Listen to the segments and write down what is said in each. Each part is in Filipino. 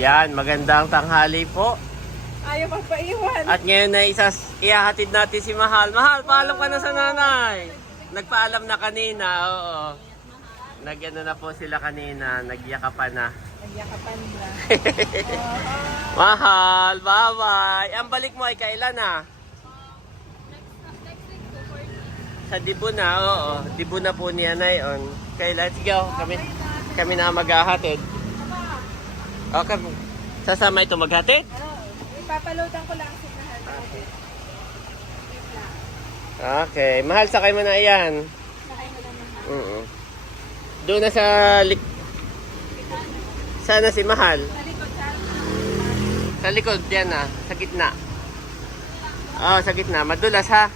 Yan, magandang tanghali po. Ayaw magpaiwan. At ngayon na ihahatid natin si Mahal. Mahal, paalam ka na sa nanay. Nagpaalam na kanina, oo. Nag-ano na po sila kanina, nagyakapan na. Nagyakapan na. Mahal, bye-bye. Ang balik mo ay kailan na? Sa Dibu na, oo. Dibu na po niya na yun. Okay, let's go. Kami na maghahatid. Okay, sasama ito maghatid? Ipapaloadan ko lang si Mahal. Okay, Mahal, sakay mo na yan. Sakay mo lang Mahal. Doon na sa sana si Mahal. Sa likod, Sa likod, yan na. Sa gitna. Oo, sa gitna. Madulas ha.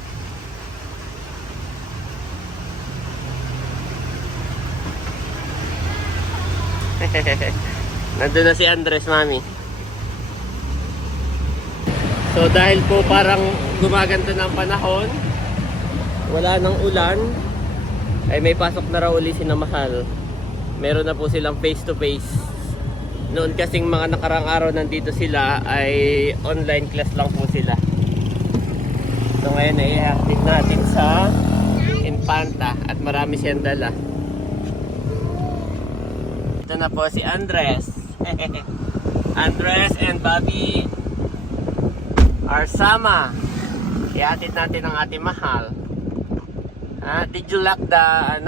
Nandun na si Andres, mami. So dahil po parang gumaganda ng panahon, wala nang ulan, ay may pasok na raw uli si na Mahal. Meron na po silang face to face. Noon kasing mga nakarang araw nandito sila ay online class lang po sila. So ngayon ay ihatid natin sa Infanta at marami siyang dala. Ito na po si Andres. Andres and Bobby are sama. Ihatid natin ang ating Mahal. Did you lock the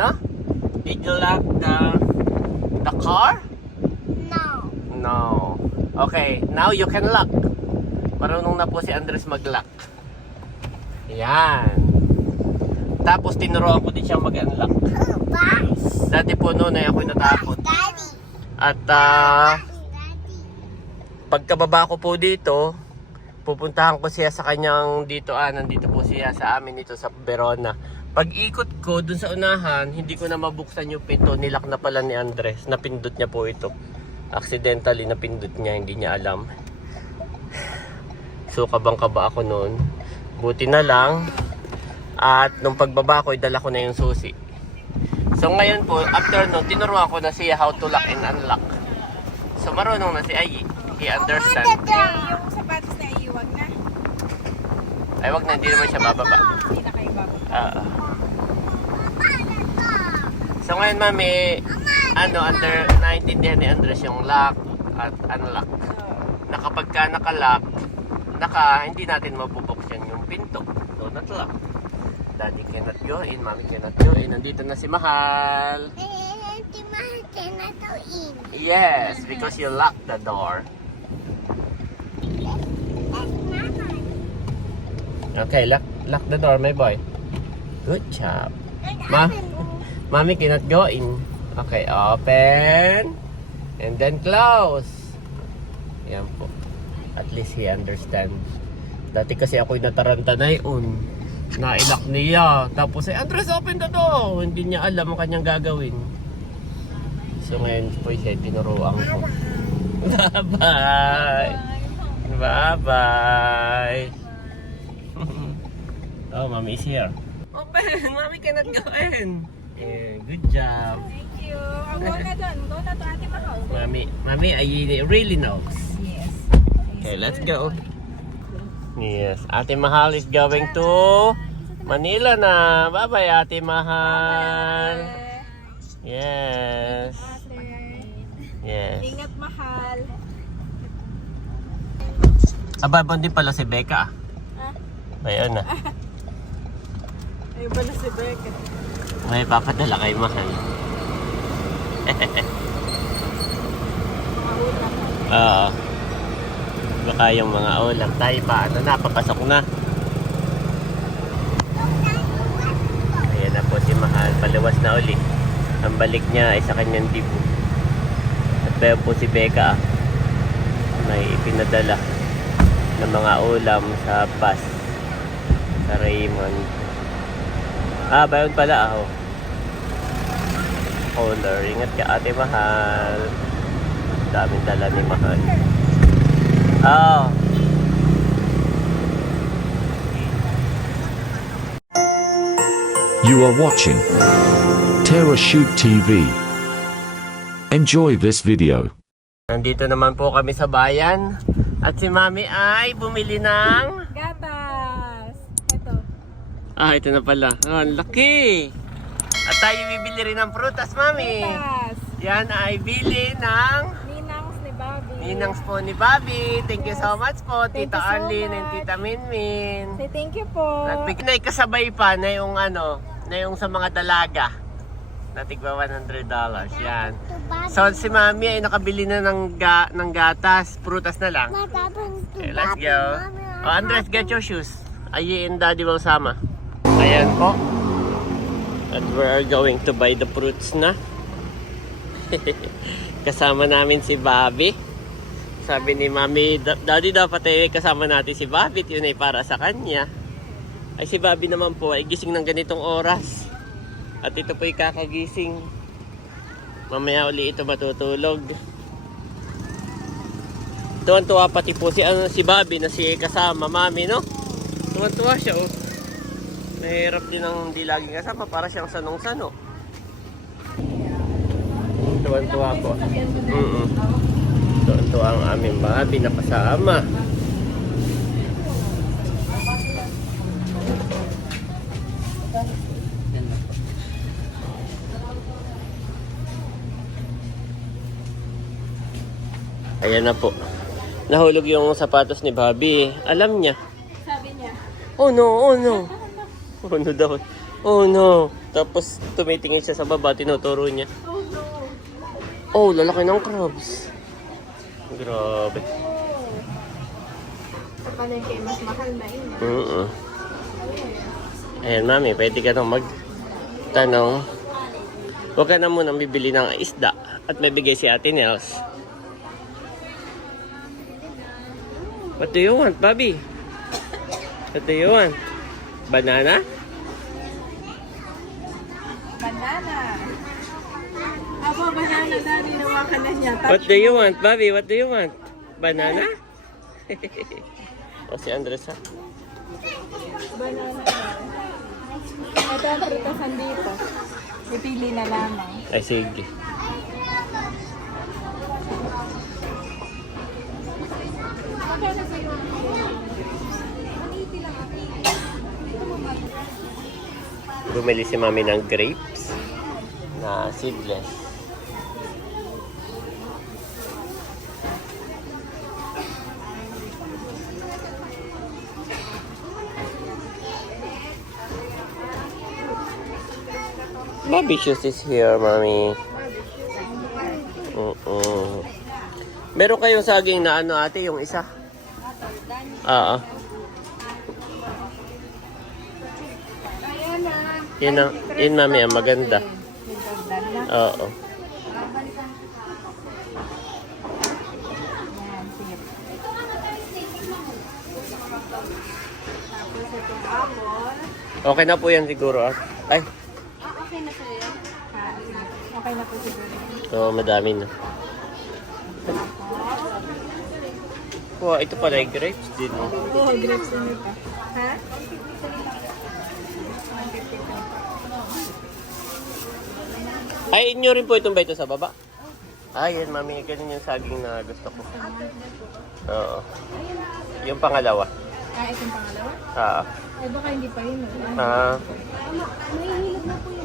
Did you lock the car? No. No. Okay, now you can lock. Marunong na po si Andres mag-lock. Yan. Tapos tinuruan ko din siya mag-unlock. Dati po noon ay ako'y natakot. Daddy. At Daddy. pagkababa ko po dito, pupuntahan ko siya sa kanyang dito. Nandito po siya sa amin dito sa Verona. Pag ikot ko dun sa unahan, hindi ko na mabuksan yung pinto. Nilak na pala ni Andres. Napindot niya po ito. Accidentally napindot niya, hindi niya alam. So kabang-kaba ako noon. Buti na lang. At nung pagbaba ko, dala ko na yung susi. So ngayon po, after noon, tinuruan ko na siya how to lock and unlock. So marunong na si Ayi. He understand. Yung sapatos na iiwag na. Ay wag na, hindi naman siya bababa. Hindi na kayo bababa. So ngayon mami, naintindihan ni Andres yung lock at unlock. Na kapag ka naka-lock, hindi natin mabubuksan yung pinto. So not lock. Daddy cannot go in, mommy cannot go in. Nandito na si Mahal. Si Mahal cannot go in. Yes, because you locked the door. That's Mama. Okay, lock the door, my boy. Good job. Mommy cannot go in. Okay, open. And then close. Yan po. At least he understands. Dati kasi ako'y nataranta na yun. Nailak niya. Tapos Andres, open the door. Hindi niya alam ang kanyang gagawin. So ngayon po siya tinuruan ko. Bye-bye. Bye-bye. Oh, mommy is here. Open. Mommy cannot go in. Yeah, good job. Thank you. Go na doon. Go na to, Ate Mahal. Mommy, I really knows. Yes. Okay, let's go. Yes, Ate Mahal is going to Manila na. Bye-bye, Ate Mahal. Yes. Yes. Ingat, Mahal. Ababon din pala si Becca. Ayun na. Ayun pala si Becca. May papadala kay Mahal. Oo. Baka yung mga ulam tayo pa. Napapasok na. Ayan na po si Mahal. Palawas na uli. Ang balik niya ay sa kanyang Dibu. At bayo po si Becca. May ipinadala ng mga ulam sa bus. Sa Raymond. Bayon pala ako. Color. Ingat ka, Ate Mahal. Daming dala ni Mahal. You are watching Terra Shoot TV. Enjoy this video. Nandito naman po kami sa bayan. At si Mami ay bumili ng... Gatas. Ito. Ito na pala. Ang laki! At tayo bibili rin ng prutas, Mami. Gatas. Yan ay bili ng... Ninangs ni Bobby. Ninangs po ni Bobby. Thank you so much po, Thank Tita you so Arlene and much. Tita Minmin. Say thank you po. At may kasabay pa na yung ano, na yung sa mga dalaga. Na tigwa $100. Yan. So si Mami ay nakabili na ng gatas, prutas na lang. Matapang to Okay, let's Bobby, go. Mommy, Oh, Andres, get your shoes. Ayi and Daddy will sama. Ayan po. At we are going to buy the fruits na. Kasama namin si Bobby. Sabi ni Mami, Daddy dapat ay kasama natin si Bobby. Yun ay para sa kanya. Ay si Bobby naman po ay gising ng ganitong oras. At ito po ay kakagising. Mamaya uli ito matutulog. Tuwan-tuwa pati po si Bobby na si kasama Mami, no? Tuwan-tuwa siya, oh. Mahirap din ang hindi laging kasama para siyang sanong-sano. Tuwan-tuwa po. Tuwan-tuwa ang aming Bobby na kasama. Ayan na po. Nahulog yung sapatos ni Bobby. Alam niya. Sabi niya. Oh no, oh no. Oh no daw. Oh no. Tapos tumitingin siya sa baba, tinuturo niya. Oh no. Oh, lalaki ng crabs. Grabe. Sa palengke, mas mahal na yun. Ayan, Mami, pwede ka nang magtanong. Huwag ka na munang bibili ng isda at may bigay si Ate Nels. What do you want, Bobby? What do you want? Banana? Banana. Aba, banana na ninawakan na niya. What do you want, Bobby? What do you want? Banana? O si Andres, ha? Banana. Ito ang prutasan dito. Ipili na lamang. Ay, sige. Bumili si Mami ng grapes na seedless. Bobby shoes is here, Mami. Meron kayong saging na ano, ate, yung isa? Oo. Yun, Mami, ang maganda. Oo. Okay na po yan siguro, ah. Ay. Okay na sa'yo yan? Okay na po siguro. Oo, madami na. Wow, ito pala yung grapes din. Oo, grapes din ito. Ha? Ay, inyo rin po itong ito sa baba. Ay, yan, Mami. Ganun yung saging na gusto ko. Oo. Yung pangalawa. Itong pangalawa? Oo. Eh, baka hindi pa yun.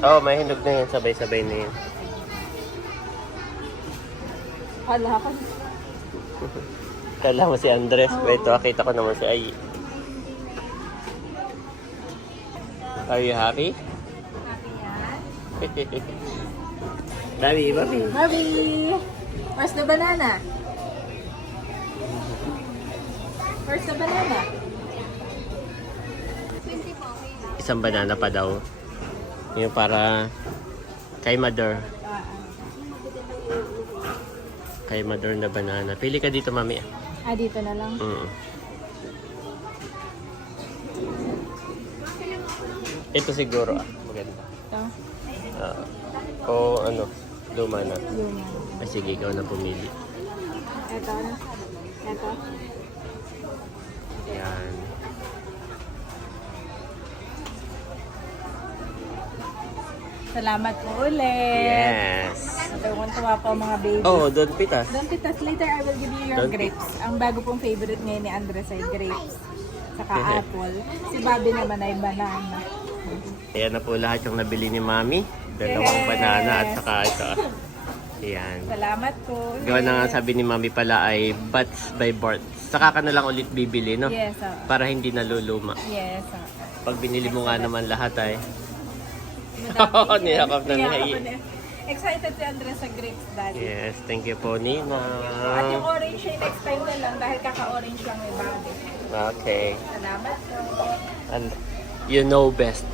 Oo, may hinog na yan. Sabay-sabay na yan. Hala ka. Kala mo si Andres. Ito, kita ko naman si Ay. Are you happy? Happy yan. Bobby, Bobby. Bobby! Where's the banana? Where's the banana? Isang banana pa daw. Yung para kay Mother. Kay Mother na banana. Pili ka dito, Mami. Dito na lang. Ito siguro, maganda. Ito. O ano, luma na. Yun yan. Sige, ikaw na pumili. Ito. Ito. Yan. Salamat po ulit. Yes. Tuwan-tuwa po mga baby. Oh, don't pitas. Don't pitas. Later, I will give you your Don't grapes. Ang bago pong favorite ngayon ni Andres ay grapes. Saka apple. Si Bobby naman ay banana. Ayan na po lahat yung nabili ni Mami. Dalawang banana at saka ito. Ayan. Salamat po. Gawa na nga sabi ni Mami pala ay Bats by Bart. Saka ka na lang ulit bibili, no? Yes, Para hindi naluluma. Yes, Pag binili mo nga naman lahat ay. Oo, niyakap na niya. Excited si Andres sa grapes, Daddy. Yes, thank you po, Nina. At yung orange ay next time na lang dahil kaka-orange lang ni Bobby. Okay. Salamat po. And you know best.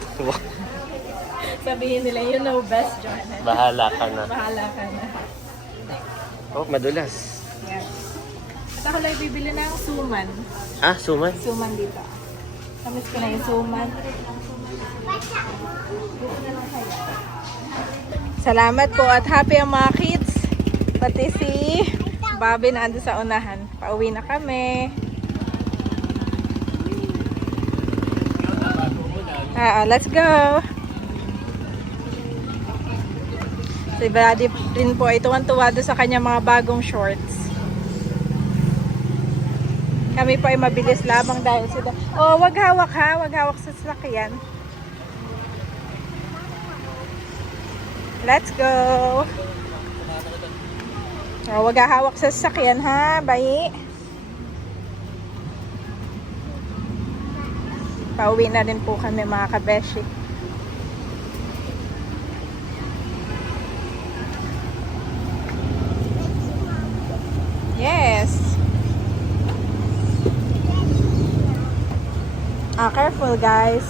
Sabihin nila, you know best, Joanna. Bahala ka na. Bahala ka na. Oh, madulas. Yes. At ako lang bibili ng suman. Ah, suman? Suman dito. Kamis ko na yung suman. Salamat po at happy ang mga kids. Pati si Bobby na ando sa unahan. Pauwi na kami. Let's go! Si Daddy rin po ay tuwan-tuwa doon sa kanya mga bagong shorts. Kami po ay mabilis lamang dahil sila. Oh, wag hawak ha. Wag hawak sa sasakyan. Let's go! Oh, wag hawak sa sasakyan ha, bayi. Pauwi na rin po kami mga kabeshi. Yes. Careful guys.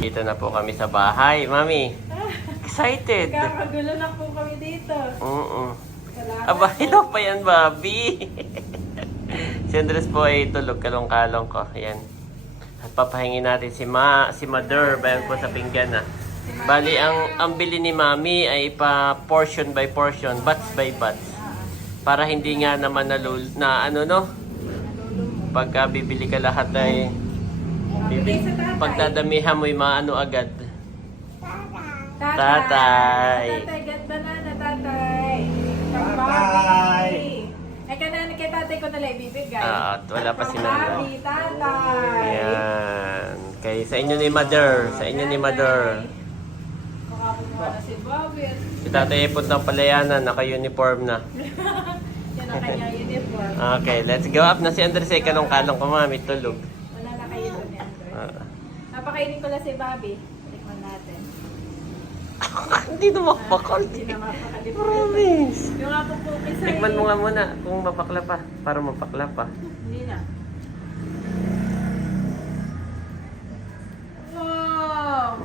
Dito na po kami sa bahay, Mami. Excited. Kakagulo na po kami dito. Oo. Salamat. Aba, hilok pa yan, Bobby. Si Andres po ay tulog kalong-kalong ko. Ayan. At papahingin natin si Mother. Bayan po sa pinggan na. Bali, ang bili ni Mami ay pa portion by portion, batch by batch. Para hindi nga naman pagka bibili ka lahat ay pagdadamihan mo yung maano agad. Tatay. Tatay, get banana, tatay. Tatay. Ay, kanan kay tatay ko nalang ibibigay. At wala pa si Mami. Bobby, tatay. Ayan. Kay sa inyo ni Mother. Sa inyo ni Mother. Makakuha na si Bobby. Si Tatay Ipot ng palayanan. Naka-uniform na. Yan ang kanyang uniform. Okay, let's go up na si Andres. Kalong-kalong ko, Mami. Tulog. Wala na kayo doon, Andres. Napakainin ko lang si Bobby. Tikman natin. Hindi na mapakal. Hindi na mapakalimutan. Promise. Yung nga po cookies ay... Tikman mo nga muna kung mapakla pa. Para mapakla pa. Hindi na. Wow!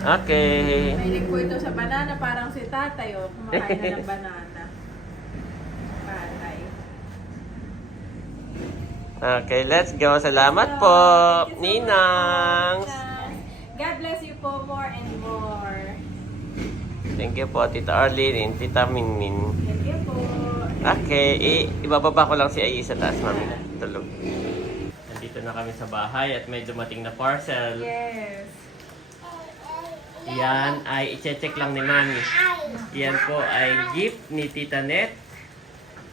Okay. Mahilig po ito sa banana. Parang si tatay, oh. Kumakain na ng banana. Tatay. Okay, let's go. Salamat po, Thank you so Ninang. much. God bless you po more and more. Thank you po, Tita Arlene and Tita Minmin. Thank you po. Okay, ibababa ko lang si Ai sa taas, Mami. Tulog. Nandito na kami sa bahay at may dumating na parcel. Yes. Yan ay i-check lang ni Mami. Yan po ay gift ni Tita Net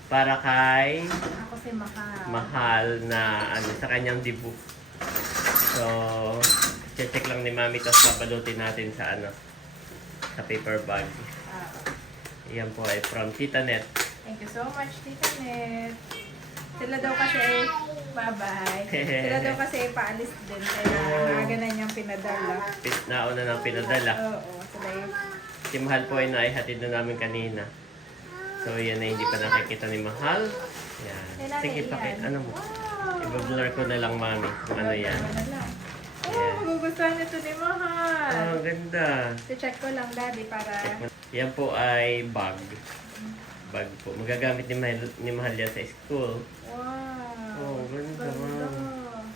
para kay Ako si Mahal. Mahal na sa kanyang debut. So, check lang ni Mami tapos papalutin natin sa sa paper bag. Yan po ay from Tita Net. Thank you so much, Tita Net. Sila daw kasi ay bye-bye. Sila daw kasi ay paalis din. Kaya maaga na niyang pinadala. Nauna nang pinadala. Oo, sila yung... Si Mahal po ay naihatid na namin kanina. So, yan na hindi pa nakikita ni Mahal. Yan. Sige, ano mo? I-blur ko na lang, Mami, kung ano yan. Oh, magugustuhan nito ni Mahal. Ah, ang ganda. I-check ko lang, Daddy, para... Yan po ay bag. Bag po. Magagamit ni Mahal yan sa school. Wow. Oh, ganda, Ma'am.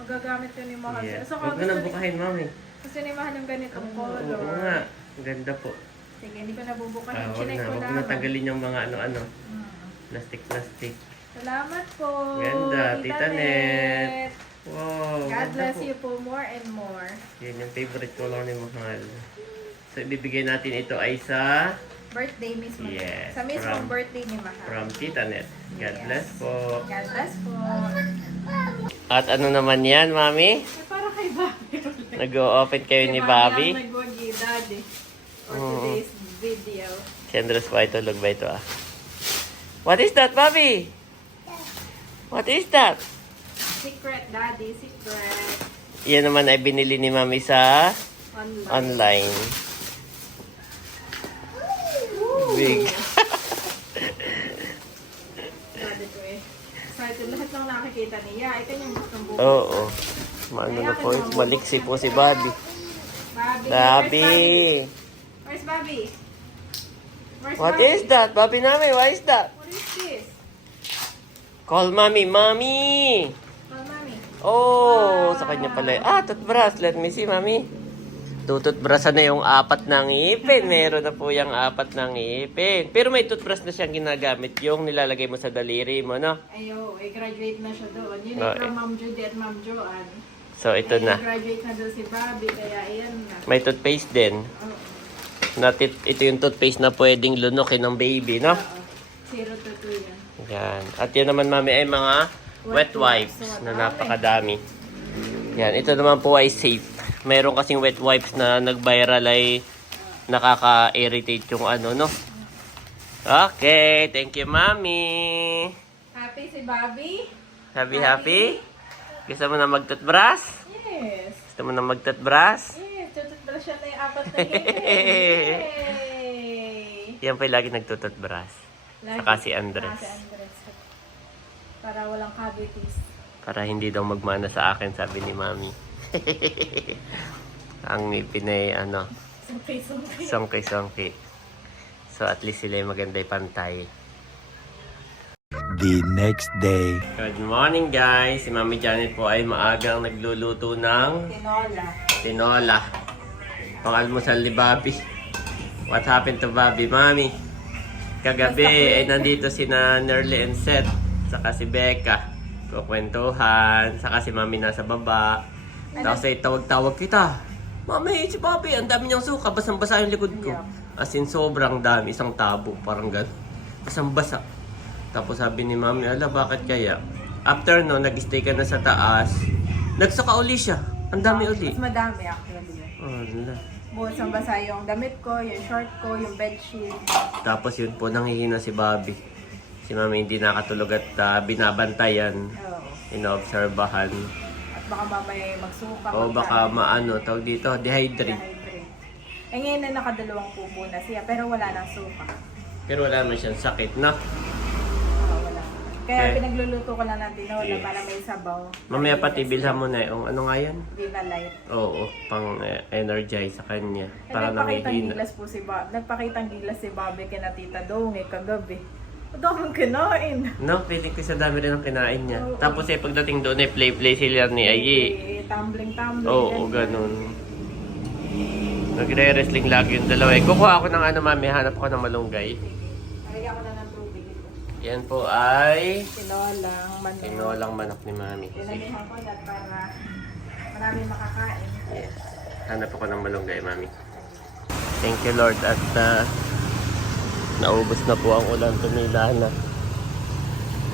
Magagamit yun ni Mahal. Yes. So, Huwag mo nang bukahin, Mami. Gusto ni Mahal ng ganitong color. Oo nga. Ang ganda po. Sige, hindi ko nabubukas. Huwag Chinek na. ko Huwag mo lang. na tanggalin yung mga ano-ano. Hmm. Plastic. Salamat po. Ganda, Tita Net. Wow. God ganda bless po. you po more and more. Yan yung favorite color ni Mahal. So, ibibigay natin ito ay sa Birthday mismo. Yes, Sa mismong from- birthday ni Mahal. from Tita Net. God Yes. bless po. God bless po. At ano naman yan, Mami? Eh, para kay Bobby. Nag-o-open kayo ni Si Bobby? ang nagwagi, Daddy. For Oo. today's video. Si Andres pa itulog ba ito ah? What is that, Bobby? What is that? Secret, Daddy. Secret. Yan naman ay binili ni Mami sa Online. online. Big. Daddy ko eh. Excited. Lahat ng nakikita niya. Ito yung gustong buko. Oo. Maano na po, maliksi po si Bobby. Bobby. Bobby! Where's Bobby? Where's What Bobby? is that? Bobby namin, what is that? What is this? Call Mommy, Mommy! Oh, Mommy. Oh, sa kanya pala. Toothbrush. Let me see, Mami. Tututbrushan na yung 4 ng ngipin. Meron na po yung 4 ng ngipin. Pero may toothbrush na siyang ginagamit. Yung nilalagay mo sa daliri mo, no? Ayo, graduate na siya doon. Yun Oh, ay from Ma'am Judy at Ma'am Joanne. So, ito na. Graduate na doon si Bobby, kaya ayan na. May toothpaste din. Oo. Ito yung toothpaste na pwedeng lunukin ng baby, no? Oo. 0 to 2 yan. Yan. At yan naman, Mami, ay mga wet wipes na napakadami. Yan. Ito naman po ay safe. Meron kasing wet wipes na nag-viral ay nakaka-irritate yung ano, no? Okay. Thank you, Mami. Happy si Bobby? Happy? Gusto mo na mag-toothbrush? Yes. Gusto mo na mag-toothbrush? Yes, tututbrush siya na yung 4 na ngipin. Yay! Yan pa yung lagi nagtututbrush. Saka si Andres. Si Andres. Para walang cavities. Para hindi daw magmana sa akin, sabi ni Mami. Ang ngipin ay ano, Sungkay-sungkay. songkay-songkay. So at least sila yung maganda yung pantay. The next day. Good morning guys! Si Mami Janet po ay maagang nagluluto ng Tinola. tinola. Pang-almusal ni Bobby. What happened to Bobby, Mami? Kagabi ay nandito sina Nerly and Seth. Saka si Becca. Kukwentuhan. Saka si Mami nasa baba. Tapos ay tawag-tawag kita. Mami, si Bobby, ang dami niyang suka. Basang-basa yung likod ko. As in, sobrang dami. Isang tabo. Parang gano'n. Basang-basa. Tapos sabi ni Mami, ala, bakit kaya? After no, nag-stay ka na sa taas. Nagsuka uli siya. Ang dami uli. Mas madami actually. Oh, ala. Buhos ang basa yung damit ko, yung short ko, yung bedsheet. Tapos yun po, nangihina si Bobby. Si Mami hindi nakatulog at binabantayan. Oo. Inoobserbahan. At baka mamaya magsuka. O baka maano, tawag dito, dehydrate. Dehydrate. Eh ngayon na nakadalawang pupo na siya, pero wala nang suka. Pero wala naman siyang sakit na. Oo, wala. Kaya Okay. pinagluluto ko lang ng tinola Yes. para may sabaw. Mamaya pati bilhan mo na yung ano nga yan? Viva Light. Oo, pang energize sa kanya. Eh, Para nagpakitang nangihina. gilas po si Bob. Nagpakitang gilas si Bobby kina Tita Dong kagabi. Madaming kinain. No, feeling ko sa dami rin ang kinain niya. Oo. Tapos pagdating doon play sila ni Ayi. Tumbling. Oo, ganun. Nagre-wrestling lagi yung dalawa. Kukuha ako ng ano, Mami, hanap ko ng malunggay. Lagyan ko na ng tubig ito. Yan po ay Tinolang manok. tinolang manok ni Mami. Tinamihan ko na para marami makakain. Yes. Hanap ako ng malunggay, Mami. Thank you, Lord. At naubos na po ang ulan. Tumila na.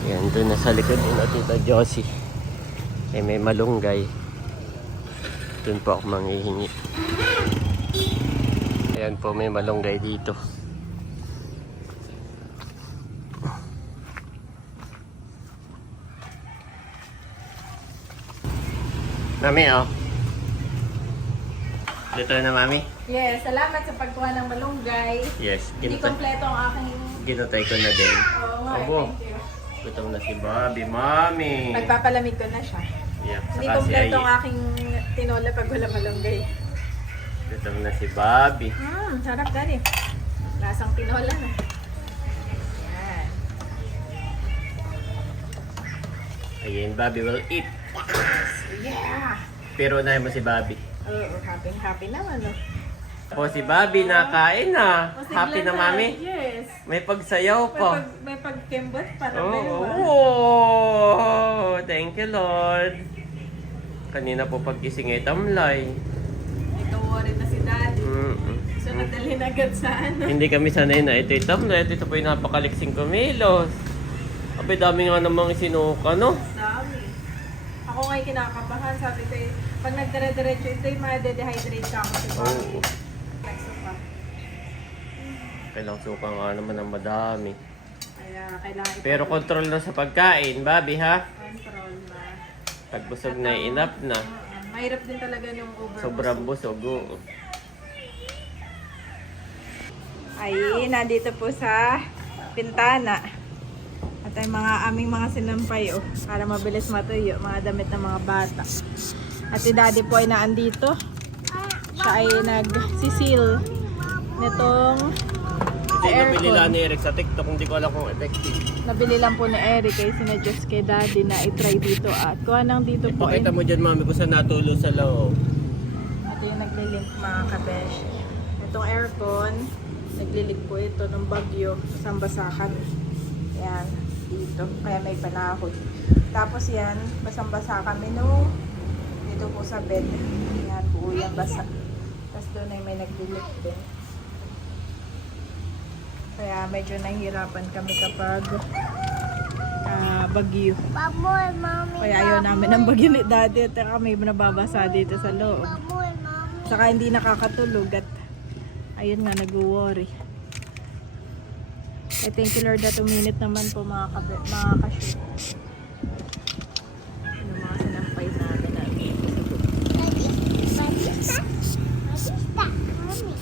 Yan, doon na sa likod ni Tita Josie. May malunggay. Doon po ako manghihingi. Ayan po, may malunggay dito. Mami, oh. Dito na, Mami. Yes, salamat sa pagkuha ng malunggay. Yes, Hindi kompleto ang aking... ginutay ko na din. Oo nga, Abo. thank you. Gutom na si Bobby, Mami. Nagpapalamig ko na siya. Yeah, Hindi saka si kompleto Ayi. ang aking tinola pag wala malunggay. Gutom na si Bobby. Sarap daddy. Lasang tinola na. Yan. Again, Bobby will eat. Yeah! Pero unahin mo si Bobby. Oo, happy naman, no? Po si Bobby nakain na. O, Happy sigla na, Mami? Yes. May pagsayaw pa. May pagkembot para Oh, meron. oh, thank you, Lord. Kanina po pagkising ay tamlay. Nagka-worry na si Daddy. So, nadalhin agad sa ano. Hindi kami sanay na ito'y tamlay at ito po yung napakaliksing kumilos. Abay, dami nga namang isinuka, no? Dami. Ako nga'y kinakabahan. Sabi ko eh, pag nagdire-diretso ito, ma-dehydrate ka kasi Oo. nagsuka. Kailang suka nga naman ang madami. Kaya kailangan Pero control na sa pagkain, Bobby, ha? control na. Pag busog na, enough na. Mahirap din talaga yung over. Sobrang busog, oo. Ay, nandito po sa pintana. At ay aming mga sinampay, oh, para mabilis matuyo, mga damit ng mga bata. At si Daddy po ay naandito. Siya ay nagsisil nitong Ito yung nabili aircon. lang ni Eric sa TikTok, hindi ko alam kung effective. Nabili lang po ni Eric ay sinadjust kay Daddy na i-try dito at kuha nang dito po ay Ipakita mo dyan, mami, kung saan natulo sa loob. ito yung naglilink mga kabesh. Itong aircon, naglilink po ito ng bagyo sa basakan. Yan, dito. Kaya may panahon. Tapos yan, basang-basa kami nung dito po sa bed. Yan, buo yan basa. Tapos doon ay may naglilink din. Kaya medyo nahihirapan kami kapag bagyo. Baboy, mommy. Kaya ayaw namin ng bagyo ni Daddy at kami nababasa dito sa loob. Baboy, mommy. Saka hindi nakakatulog at ayun nga, nag-worry. I thank you Lord that uminit naman po mga ka-shoot. Yung mga sinampay namin na dito sa loob. Matita. Matita, mommy.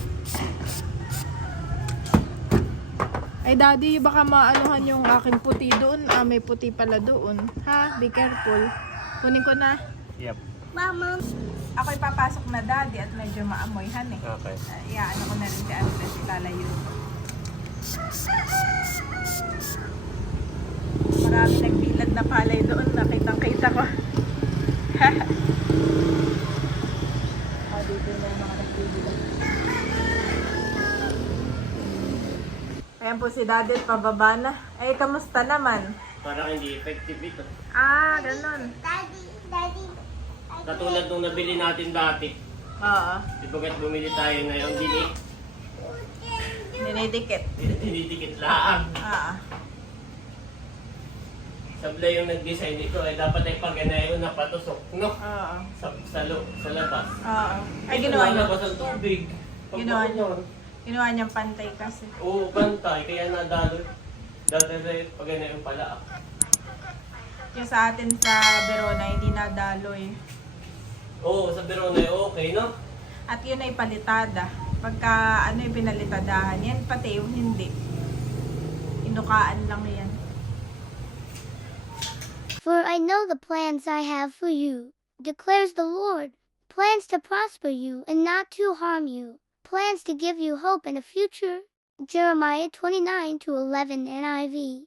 Ay Daddy, baka maanuhan yung aking puti doon. May puti pala doon. Ha? Be careful. Kunin ko na. Yep. Mama. Ako'y papasok na Daddy at medyo maamoy han eh. Okay. Ano ko na rin si Andres, ilalayo ko. Marami nagbilad na palay doon, nakitang-kita ko. Dito na yung mga nagbilad. Ayan po si Daddy, pababa na. Eh, kamusta naman? Parang hindi effective ito. Ganun. Daddy. Katulad nung nabili natin dati. Oo. Di ba kahit bumili tayo ngayon, Dinidikit. dinidikit lang. Sablay yung nag-design ito, ay dapat ay pag-anayon na patusok, no? Oo. Sa labas. Oo. Ay, Ito ginawa na niya. labas ang tubig. Ginawa niya. Pagbaon Ginawa niyang pantay kasi. Oo, bantay, kaya nadalo. Dati pag-anayon pala. Yung sa atin sa Verona, hindi nadaloy. Oo, sa Verona okay, no? At yun ay palitada. Pagka yung pinalitadahan, yan pati yung hindi. Inukaan lang yan. For I know the plans I have for you, declares the Lord. Plans to prosper you and not to harm you. Plans to give you hope and a future. Jeremiah 29:11 NIV.